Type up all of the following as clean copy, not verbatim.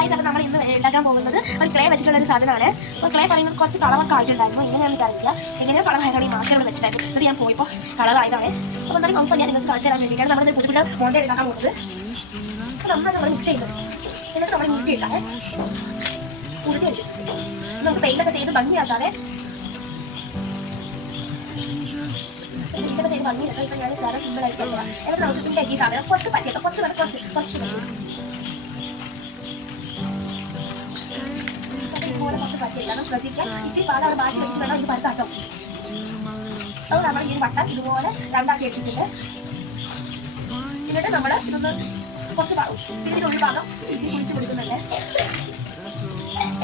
Guys, അപ്പോൾ നമ്മൾ ഇന്ന് ഉണ്ടാക്കാൻ പോകുന്നത് ഒരു ക്ലേ വെച്ചിട്ടുള്ളൊരു സാധനമാണ്. അപ്പോൾ ക്ലേ പറയുന്നത് കുറച്ച് കളറൊക്കെ ആയിട്ടുണ്ടായിരുന്നു. ഇങ്ങനെയാണെന്ന് അറിയില്ല, എങ്ങനെയോ കളറായതാണ് ഈ മാസ്ക് വെച്ചിട്ടായിരുന്നു. എന്നിട്ട് ഞാൻ പോയപ്പോൾ കളറായതാണ്. അപ്പോൾ എന്തായാലും നമുക്ക് ഞാൻ നിങ്ങൾക്ക് കാണിച്ചു തരാൻ വേണ്ടിയിട്ടാണ് നമ്മൾ പൂജപ്പിള്ള മോണ്ട ഉണ്ടാക്കാൻ പോകുന്നത്. അപ്പോൾ നമ്മൾ മിക്സ് ചെയ്യുന്നത്, എന്നിട്ട് നമ്മൾ ഉരുട്ടിയിട്ടാണ് ഉരുട്ടിയിട്ട് നമുക്ക് പെയിലൊക്കെ ചെയ്ത് ഭംഗിയാക്കാതെ ഇതൊക്കെ ചെയ്ത് ഭംഗിയാക്കാം. ഇപ്പം ഞാൻ സാധനം സിമ്പിളായിട്ട് എന്നിട്ട് നമുക്ക് ഇതിൻ്റെ ഈ സാധനം കുറച്ച് പറ്റിയിട്ട് കുറച്ച് ഇതുപോലെ കുറച്ച് പറ്റിയിട്ടാണ് ശ്രദ്ധിക്കുക. ഇത്തിരി പാടാണ് മാറ്റി വെച്ചിട്ട് വേണം ഇത് പരത്താട്ടോ. അപ്പോൾ നമ്മൾ ഈ വട്ടം ഇതുപോലെ രണ്ടാക്കി എടുത്തിട്ടുണ്ട്. എന്നിട്ട് നമ്മൾ ഇതൊന്ന് കുറച്ച് ഇതിൻ്റെ ഭാഗം ഇതിൽ കുഴിച്ച് കൊടുക്കുന്നുണ്ട്.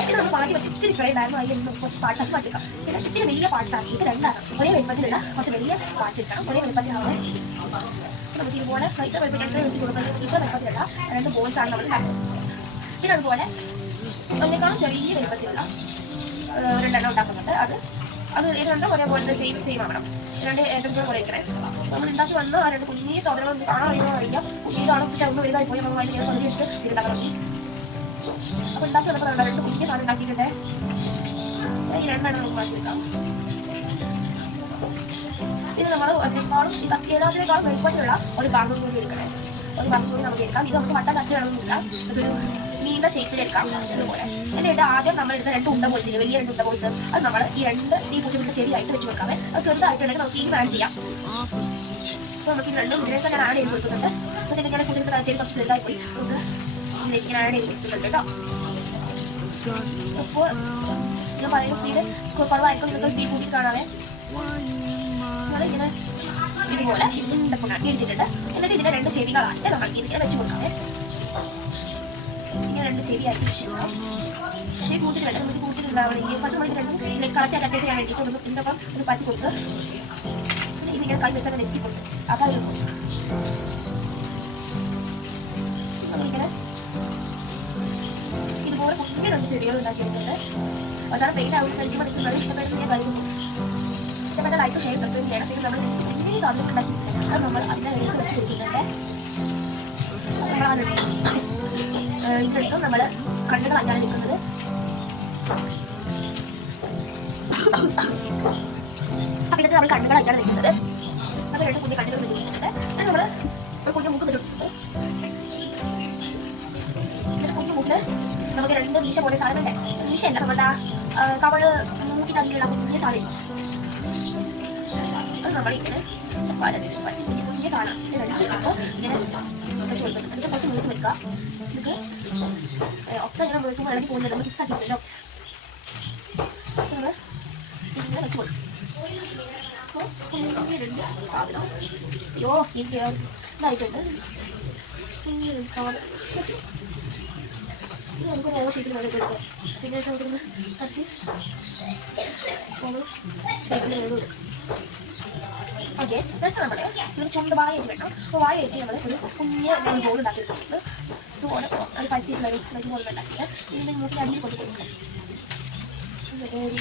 ഇത് നമ്മൾ മാറ്റി വെച്ച് ഇത്തിരി ഫ്രൈ ഉണ്ടായിരുന്നു. അതിൽ കുറച്ച് പാർട്സ് ആക്കി മാറ്റിക്കാം. പിന്നെ ഇത്തിരി വലിയ പാർട്സ് ആക്കിയിട്ട് രണ്ടാണ് ഒരേ വലുപ്പത്തിലുള്ള കുറച്ച് വലിയ പാർട്സ് എടുക്കണം. ഒരേ വലുപ്പത്തിലാണ് നമുക്ക് ഇതുപോലെ ഫ്രൈറ്റ് വലുപ്പത്തിലുള്ള രണ്ട് ബോൾസാണ് നമ്മൾ ഉണ്ടാക്കുന്നത്. പിന്നെ അതുപോലെ അതിനേക്കാളും ചെറിയ വലുപ്പത്തിലുള്ള രണ്ടെണ്ണം ഉണ്ടാക്കുന്നുണ്ട്. അത് രണ്ടും ഒരേപോലെ സെയിം ആവണം. രണ്ടും പോലെ ഇരിക്കണേ. നമ്മൾ ഉണ്ടാക്കി വന്ന ആ രണ്ട് കുഞ്ഞി സാധനങ്ങൾ കാണാൻ അറിയില്ല. കുഞ്ഞിതാണോ പക്ഷെ ഒന്ന് വലുതായി പോയി നമ്മൾ അതിന് പകുതി എടുത്ത് ഉണ്ടാക്കണം. അപ്പോൾ ഉണ്ടാക്കി വന്നപ്പോൾ രണ്ട് കുഞ്ഞി സാധനം ഉണ്ടാക്കിയിട്ടുണ്ട്. ഈ രണ്ടെണ്ണം നമുക്ക് മാറ്റിയെടുക്കാം. ഇത് നമ്മൾ അതിനേക്കാളും എല്ലാത്തിനേക്കാളും വലുപ്പത്തിലുള്ള ഒരു ഭാഗം കൂടി എടുക്കണേ. ഒരു ഭാഗം കൂടി നമുക്ക് എടുക്കാം. ഇത് നമുക്ക് വട്ടം കത്തി വേണമെന്നില്ല, അതൊരു നീണ്ട ഷേപ്പിൽ എടുക്കാം. അതുപോലെ എന്നിട്ട് ആദ്യം നമ്മൾ എടുത്ത രണ്ട് ഉണ്ട ബോൾസില്ലേ, വലിയ രണ്ട് ഉണ്ട ബോൾസ്, അത് നമ്മൾ ഈ പൂച്ചപ്പിള്ള ചെടിയായിട്ട് വെച്ച് കൊടുക്കാമേ. അത് ചെറുതായിട്ടുണ്ടെങ്കിൽ നമുക്ക് ഈ ആഡ് ചെയ്യാം. അപ്പോൾ നമുക്ക് ഈ രണ്ടും ഇതിലേക്ക് ഞാൻ ആഡ് ചെയ്ത് കൊടുക്കുന്നുണ്ട്. അപ്പോൾ ചെടിക്കാണ് പൂച്ചപ്പിള്ള ചെടി കുറച്ച് ചെറുതായി പോയി നമുക്ക് ഇതിലേക്ക് ഞാൻ ആഡ് ചെയ്ത് കൊടുക്കുന്നുണ്ട് കേട്ടോ. അപ്പോൾ ഞാൻ പറയുന്ന സ്പീഡ് കുറവായിരിക്കും, നിങ്ങൾക്ക് സ്പീഡ് കൂട്ടി കാണാമേ. നമ്മളിങ്ങനെ ഇതുപോലെ ഉണ്ടാക്കി എടുത്തിട്ടുണ്ട്. എന്നിട്ട് ഇതിൻ്റെ രണ്ട് ചെടികളായിട്ട് നമ്മൾ ഇതിങ്ങനെ വെച്ച് കൊടുക്കാമേ. ഇങ്ങനെ രണ്ട് ചെവിയാക്കി വെച്ചിട്ടുണ്ടാവും. ചെവി കൂട്ടിട്ട് വേണ്ട, നമുക്ക് കൂട്ടിട്ടുണ്ടാവണമെങ്കിൽ ഫസ്റ്റ് നമ്മൾ രണ്ടും ഇതിലേക്ക് കറക്റ്റായിട്ട് അറ്റാച്ച് ചെയ്യാൻ വേണ്ടിയിട്ട് ഇതിൻ്റെ ഒപ്പം ഒന്ന് പറ്റി കൊടുത്ത് ഇതിങ്ങനെ കൈ വെച്ചാൽ നെറ്റി കൊടുത്ത് അതായത് നമ്മളിങ്ങനെ ഇതുപോലെ കുഞ്ഞു രണ്ട് ചെടികൾ ഉണ്ടാക്കിയിട്ടുണ്ട്. അവസാനം പെയിൻ്റ് ആവുന്ന കഴിക്കുമ്പോൾ നിൽക്കുന്നത് ഇഷ്ടപ്പെടുന്ന ഞാൻ കരുതുന്നു. ഇഷ്ടപ്പെട്ട ലൈക്ക് ഷെയർ സബ്സ്ക്രൈബ് ചെയ്യണം. പിന്നെ നമ്മൾ എന്തെങ്കിലും സാധനം ഉണ്ടാക്കിയിട്ടുണ്ട് അത് നമ്മൾ അതിൻ്റെ ഇടയിൽ വെച്ച് കൊടുക്കുന്നുണ്ട്. ഇതിനടുത്തും നമ്മൾ കണ്ണുകൾ അഞ്ഞാണ് നിൽക്കുന്നത്. അപ്പം ഇതൊക്കെ നമ്മൾ കണ്ണുകൾ അഞ്ഞാണ് നിൽക്കുന്നത്. അപ്പോൾ രണ്ട് കുഞ്ഞു കണ്ണുകൾ വെച്ച് കൊടുക്കുന്നുണ്ട്. അത് നമ്മൾ ഒരു കുഞ്ഞു മൂക്ക് വെച്ചിട്ടുണ്ട്. കുഞ്ഞു മൂക്കിൽ നമുക്ക് രണ്ട് മീശ പോലെ സാധനം വേണ്ടേ. മീശയല്ല, നമ്മളുടെ കവള് മൂക്കിൻ്റെ അടിയിലുള്ള കുഞ്ഞു സാധനം. അത് നമ്മളിങ്ങനെ കുഞ്ഞു സാധനം ഇങ്ങനെ വെച്ച് കൊടുക്കുന്നുണ്ട്. എന്നിട്ട് കുറച്ച് മൂത്ത് വെക്കുക. നമുക്ക് ഒക്കെ ഇങ്ങനെ മുഴുക്കുമ്പോൾ ഇളകി പോകുന്നത് നമ്മൾ ഫിക്സ് ആക്കിയിട്ടുണ്ടല്ലോ. നമ്മൾ ഇങ്ങനെ വെച്ച് കൊടുക്കും. അപ്പോൾ കുഞ്ഞിരുണ്ട് സാധനം അയ്യോ എനിക്ക് ഇതായിട്ടുണ്ട്. കുഞ്ഞിരു കവർ വെച്ചു. ഇത് നമുക്ക് ഓവർ ഷേപ്പിൽ വേണ്ടി കൊടുക്കുക. പിന്നെ നമുക്കൊന്ന് കത്തി ഓവർ ഷേപ്പിൽ വേണ്ടി കൊടുക്കും. ഓക്കെ, ജസ്റ്റ് നമ്മൾ ഒരു ചുണ്ട് വായായിട്ട് വേണം. അപ്പോൾ വായായിട്ട് നമ്മൾ ഒരു കുഞ്ഞ് ബോൾ ഉണ്ടാക്കിയിട്ടുണ്ട്. ഇതുപോലെ ഒരു പറ്റിയിട്ടുള്ള ഒരു ബോൾ ഉണ്ടാക്കിയിട്ട് ഇതിൻ്റെ മൂക്കിൽ അടിയിൽ കൊണ്ട് കൊടുക്കണം.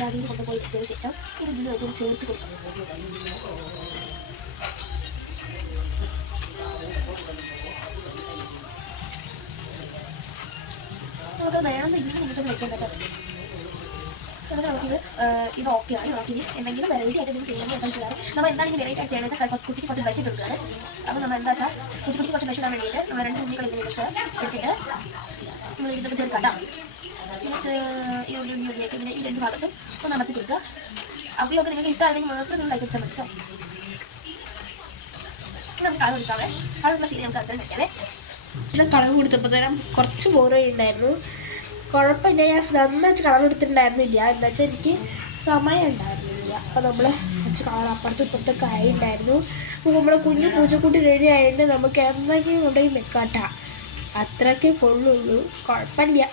അടിയിൽ കൊണ്ടുപോയി വെച്ചതിന് ശേഷം ഇതിലേക്ക് ചേർത്ത് കൊടുക്കണം. നമുക്ക് വേണമെന്ന് ഇതിന് നമുക്ക് വെക്കേണ്ടത്. എന്നിട്ട് നമുക്കിത് ഇത് ഓക്കെയാണ്. നമുക്കിത് എന്തെങ്കിലും വെറൈറ്റി ആയിട്ട് ഇത് ചെയ്യുന്നത് എന്താ ചെയ്യാറ്. നമ്മൾ എന്താണ് ഈ വെറൈറ്റി ആയിട്ട് ചെയ്യുന്നത് വെച്ചാൽ കുട്ടിക്ക് കുറച്ച് ബ്രഷ് എടുക്കുകയാണ്. അപ്പോൾ നമ്മൾ എന്താ വെച്ചാൽ കുട്ടിക്ക് കുറച്ച് ബ്രഷ് ഇടാൻ വേണ്ടിയിട്ട് നമ്മൾ രണ്ട് കുഞ്ഞുങ്ങൾ ഇതിലേക്ക് എടുത്തിട്ട് നമ്മൾ ഇതൊക്കെ ചേർക്കാം. എന്നിട്ട് ഈ ഉള്ളിലേക്ക് ഇങ്ങനെ ഈ രണ്ട് ഭാഗത്തും ഒന്ന് അമർത്തി കൊടുക്കുക. അവിടെയൊക്കെ നിങ്ങൾക്ക് ഇഷ്ടമാണെങ്കിൽ മാത്രം നിങ്ങൾ ലൈക്ക് വെച്ചാൽ മതി കേട്ടോ. നമുക്ക് കളർ കൊടുക്കാവേ. കളറുള്ള സീൻ നമുക്ക് അവസരം വെക്കാവേ. പിന്നെ കളർ കൊടുത്തപ്പോൾ തന്നെ കുറച്ച് ബോറായി ഉണ്ടായിരുന്നു. കുഴപ്പമില്ല, ഞാൻ നന്നായിട്ട് കളർ എടുത്തിട്ടുണ്ടായിരുന്നില്ല. എന്താ വെച്ചാൽ എനിക്ക് സമയം ഉണ്ടായിരുന്നില്ല. അപ്പോൾ നമ്മൾ കുറച്ച് കളർ അപ്പുറത്തും ഇപ്പുറത്തൊക്കെ ആയിട്ടുണ്ടായിരുന്നു. അപ്പോൾ നമ്മുടെ കുഞ്ഞു പൂച്ചക്കുട്ടി റെഡി ആയതുകൊണ്ട് നമുക്ക് എന്തെങ്കിലും ഉണ്ടെങ്കിൽ വെക്കാട്ടാ, അത്രയ്ക്കേ കൊള്ളുള്ളൂ. കുഴപ്പമില്ല.